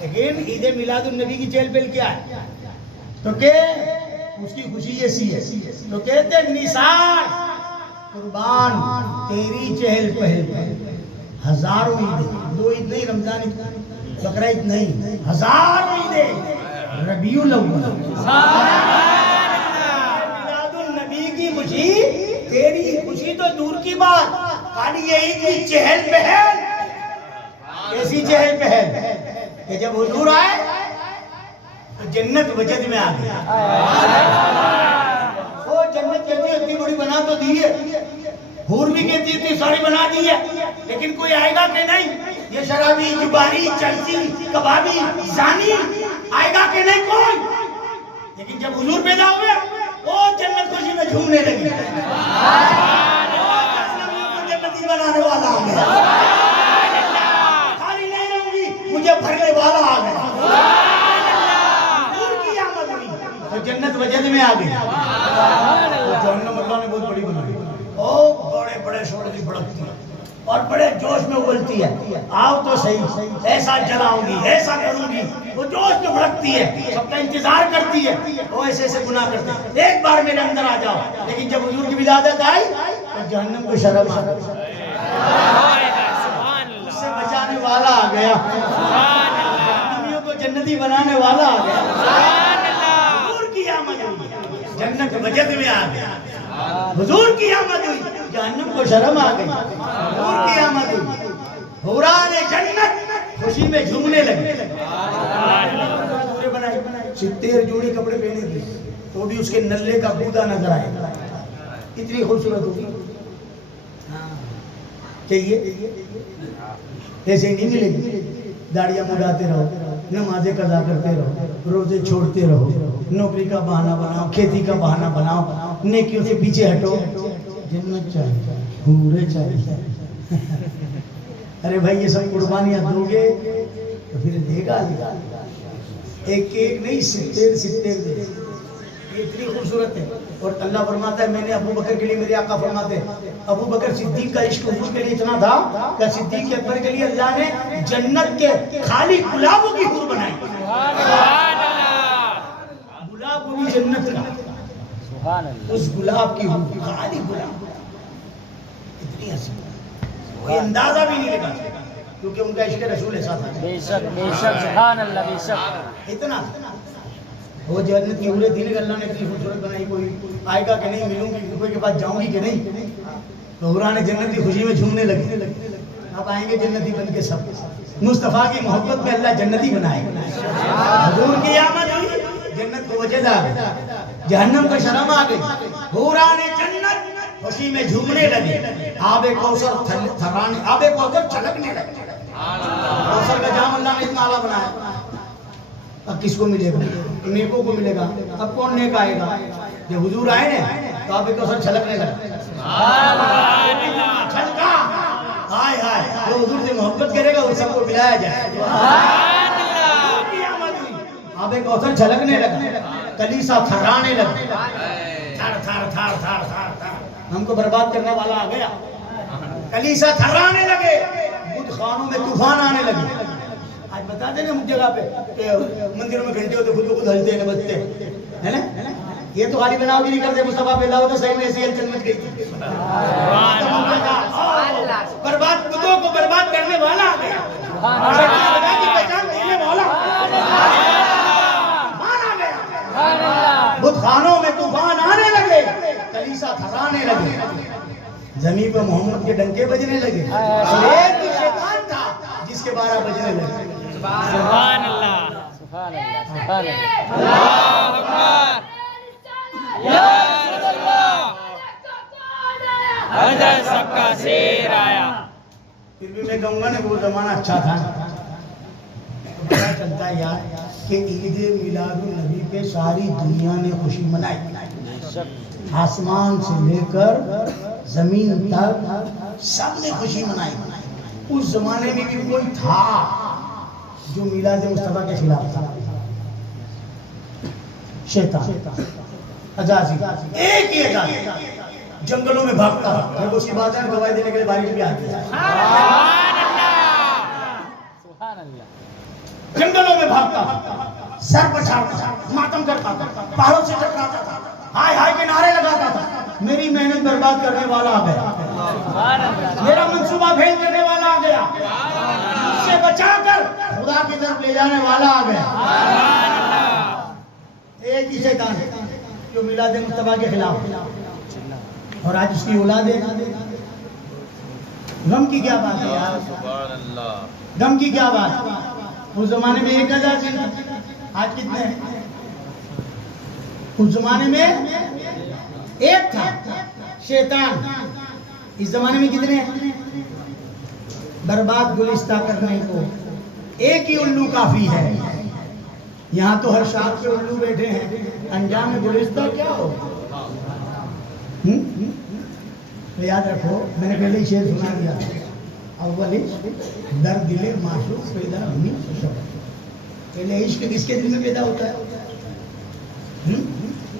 لیکن عید میلاد النبی کی چہل پہل کیا ہے؟ تو کہ اس کی خوشی ایسی ہے تو کہتے ہیں نثار قربان تیری چہل پہل پہ. ہزاروں عیدیں. 2 عید نہیں رمضان عید بقرعید نہیں ہزاروں عیدیں. ربیع الاول خوشی تیری خوشی تو دور کی بات خالی یہی کی چہل پہل. کیسی چہل پہل کہ جب حضور آئے تو جنت وجد میں آ گیا. وہ جنت کہتی ہے اتنی بڑی بنا تو دی ہے. حور بھی کہتی ہے اتنی ساری بنا دی ہے لیکن کوئی آئے گا کہ نہیں؟ یہ شرابی جباری چرسی کبابی زانی آئے گا کہ نہیں کوئی؟ لیکن جب حضور پیدا ہوئے وہ جنت خوشی میں جھومنے لگی. جنتی بنانے والا آ گیا. خالی نہیں رہوں گی مجھے بھرنے والا آ گیا. حضور کی آمد ہوئی تو جنت وجد میں آ گئی. جہنم اللہ نے بہت بڑی بنائی. بڑے بڑے شعلے کی بھڑکتی ہے اور بڑے جوش میں اگلتی ہے. آؤ تو صحیح ایسا جلاؤں گی ایسا کروں گی. وہ جوش میں بھڑکتی ہے سب کا انتظار کرتی ہے. وہ ایسے ایسے گناہ کرتے ہیں ایک بار میرے اندر آ جاؤ. لیکن جب حضور کی ولادت آئی تو جہنم کو شرم آ گئی. اس سے بچانے والا آ گیا. جہنمیوں کو جنتی بنانے والا آ گیا. حضور کی آمد ہوئی جنت وجد میں آ گیا. حضور کی آمد ہوئی جہنم کو شرم آ گئی. حضور کی آمد ہوئی حوران جنت خوشی میں جھومنے لگے. 70 جوڑی کپڑے پہنے تھے وہ بھی اس کے نلے کا بودا نظر آئے. اتنی خوبصورت ہوگی چاہیے ایسے نہیں ملے گی. داڑیاں مڈاتے رہو نمازیں قضا کرتے رہو روزے چھوڑتے رہو نوکری کا بہانہ بناؤ کھیتی کا بہانہ بناؤ نیکیوں سے پیچھے ہٹو. جنت چاہیے حوریں چاہیے. ارے بھائی یہ سب قربانیاں دو گے تو پھر دے گا ایک ایک نہیں 70 دے. یہ اتنی خوبصورت ہے. اور اللہ فرماتا ہے میں نے ابو بکر کے لیے میرے آقا فرماتے ہیں ابو بکر صدیق کا عشق حضور کے لیے اتنا تھا کہ صدیق اکبر کے لیے اللہ نے جنت کے خالی گلابوں کی حور بنائی. گلاب بھی جنت کا اس گلاب کی حور خالی گلاب. اتنی حسین کوئی اندازہ بھی نہیں لگا کیونکہ ان کا عشق رسول ایسا تھا. بے شک بے شک سبحان اللہ بے شک. اتنا وہ جنت کی حوریں تھی اللہ نے اتنی خوبصورت بنائی. کوئی آئے گا کہ نہیں ملوں گی کوئی کے پاس جاؤں گی کہ نہیں. تو حوران جنت کی خوشی میں جھومنے لگے. اب آئیں گے جنتی بن کے سب. مصطفیٰ کی محبت میں اللہ جنتی بنائے. حضور کی آمد ہوئی جنت کو وجد آ گئی جہنم کا شرم آ گئی. حوران جنت خوشی میں جھومنے لگے. آب کوثر تھرانے آب کوثر چھلکنے لگے. کوثر کا جام اللہ نے اتنا اعلیٰ بنایا. اب کس کو ملے گا؟ نیکوں کو ملے گا. اب کون نیک آئے گا؟ جب حضور آئے نا تو آب کوثر چھلکنے لگا. چھلکا ہائے ہائے جو حضور سے محبت کرے گا وہ سب کو ملایا جائے. آب کوثر چھلکنے لگا. کلیسا تھرانے لگا. تھر تھر تھر تھر تھر ہم کو برباد کرنے والا آ گیا. کلیسا تھرانے لگے. بدھ خانوں میں طوفان آنے لگے. آج بتا دیں نا جگہ پہ کہ مندروں میں گھنٹے ہوتے خود کو خود ہلتے ہیں بچتے ہے نا. یہ تو خالی بناؤ بھی نہیں کرتے. مصطفیٰ پیدا ہوتا صحیح میں ایسی جنت گئی تھی. برباد بدھوں کو برباد کرنے والا آ گیا. پہچان دینے والا خانوں میں طوفان آنے لگے، کلیسا تھرانے لگے، زمین پہ محمد کے ڈنکے بجنے لگے، اور ایک ہی شیطان تھا جس کے 12 بجنے لگے۔ سبحان اللہ، سبحان اللہ، سبحان اللہ، اللہ اکبر، یا رسول اللہ، حضرت سب کا سیر آیا۔ پھر بھی میں کہوں گا نا وہ زمانہ اچھا تھا، پتہ چلتا ہے یار کہ عید میلاد النبی پہ ساری دنیا نے خوشی منائی، آسمان سے لے کر زمین تک سب نے خوشی منائی۔ اس زمانے میں بھی کوئی تھا جو میلاد مصطفیٰ کے خلاف تھا، شیطان اجازی، ایک ہی اجازی جنگلوں میں بھاگتا تھا۔ جب اس کی بات ہے گواہی دینے کے لیے بارش بھی آتی ہے، سبحان اللہ، سبحان اللہ، جنگلوں میں بھاگتا تھا، سر پچھاڑتا تھا، ماتم کرتا تھا، پہاڑوں سے ٹکراتا تھا، ہائے ہائے کے نعرے لگاتا تھا۔ میری محنت برباد کرنے والا آ گیا، سبحان اللہ، میرا منصوبہ پھیل کرنے والا آ گیا، اس سے بچا کر خدا کی طرف لے جانے والا آ گیا۔ سبحان اللہ، ایک ہی شیطان ہے جو میلاد مصطفیٰ کے خلاف، اور آج اس کی اولاد ہے۔ غم کی کیا بات ہے یار، سبحان اللہ، غم کی کیا بات؟ اس زمانے میں 1000 تھے، آج کتنے ہیں؟ اس زمانے میں ایک تھا شیطان، اس زمانے میں کتنے ہیں؟ برباد گلستہ کرنے کو ایک ہی الو کافی ہے۔ یہاں تو ہر شاخ پہ الو بیٹھے ہیں، انجام گلستہ کیا ہو؟ تو یاد رکھو، میں نے پہلے ہی شعر سنا دیا، اول در دل معشوق پیدا ہوئی شوق۔ پہلے عشق کس کے دل میں پیدا ہوتا ہے؟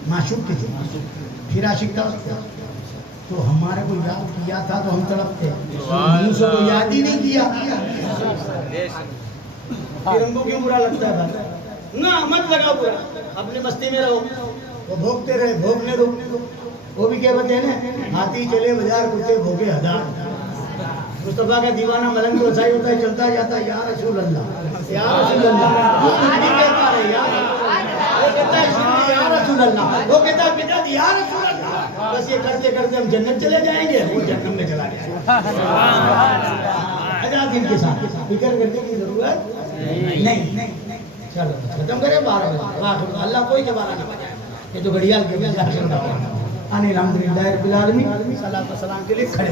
معشوق کے دل، پھر عاشق تھا۔ تو ہمارے کو یاد کیا تھا تو ہم تڑپتے، دوسروں کو یاد ہی نہیں کیا، پھر ہم کو کیوں برا لگتا ہے بھائی؟ نہ مت لگا برا، اپنے مستی میں رہو، وہ بھوگتے رہے، بھوگنے دو۔ وہ بھی کیا بتے ہیں نا، ہاتھی چلے بازار کتے بھوگے ہزار۔ مصطفیٰ کا دیوانہ ملنگ تو ایسا ہی ہوتا ہے، چلتا جاتا ہے یا رسول اللہ یا رسول اللہ، وہ نہیں کہتا رہے یا رسول اللہ، وہ کہتا ہے یا رسول اللہ، وہ کہتا ہے بدعت یا رسول اللہ۔ بس یہ کرتے کرتے ہم جنت چلے جائیں گے، وہ جہنم میں چلا جائے گا۔ آزاد ان کے ساتھ فکر کرنے کی ضرورت نہیں۔ چلو ختم کریں 12 بجے، اللہ کوئی دوبارہ نہ بجائے، یہ تو گھڑیال کے میں آنے الحمدللہ رب العالمین، صلاۃ و سلام کے لیے کھڑے۔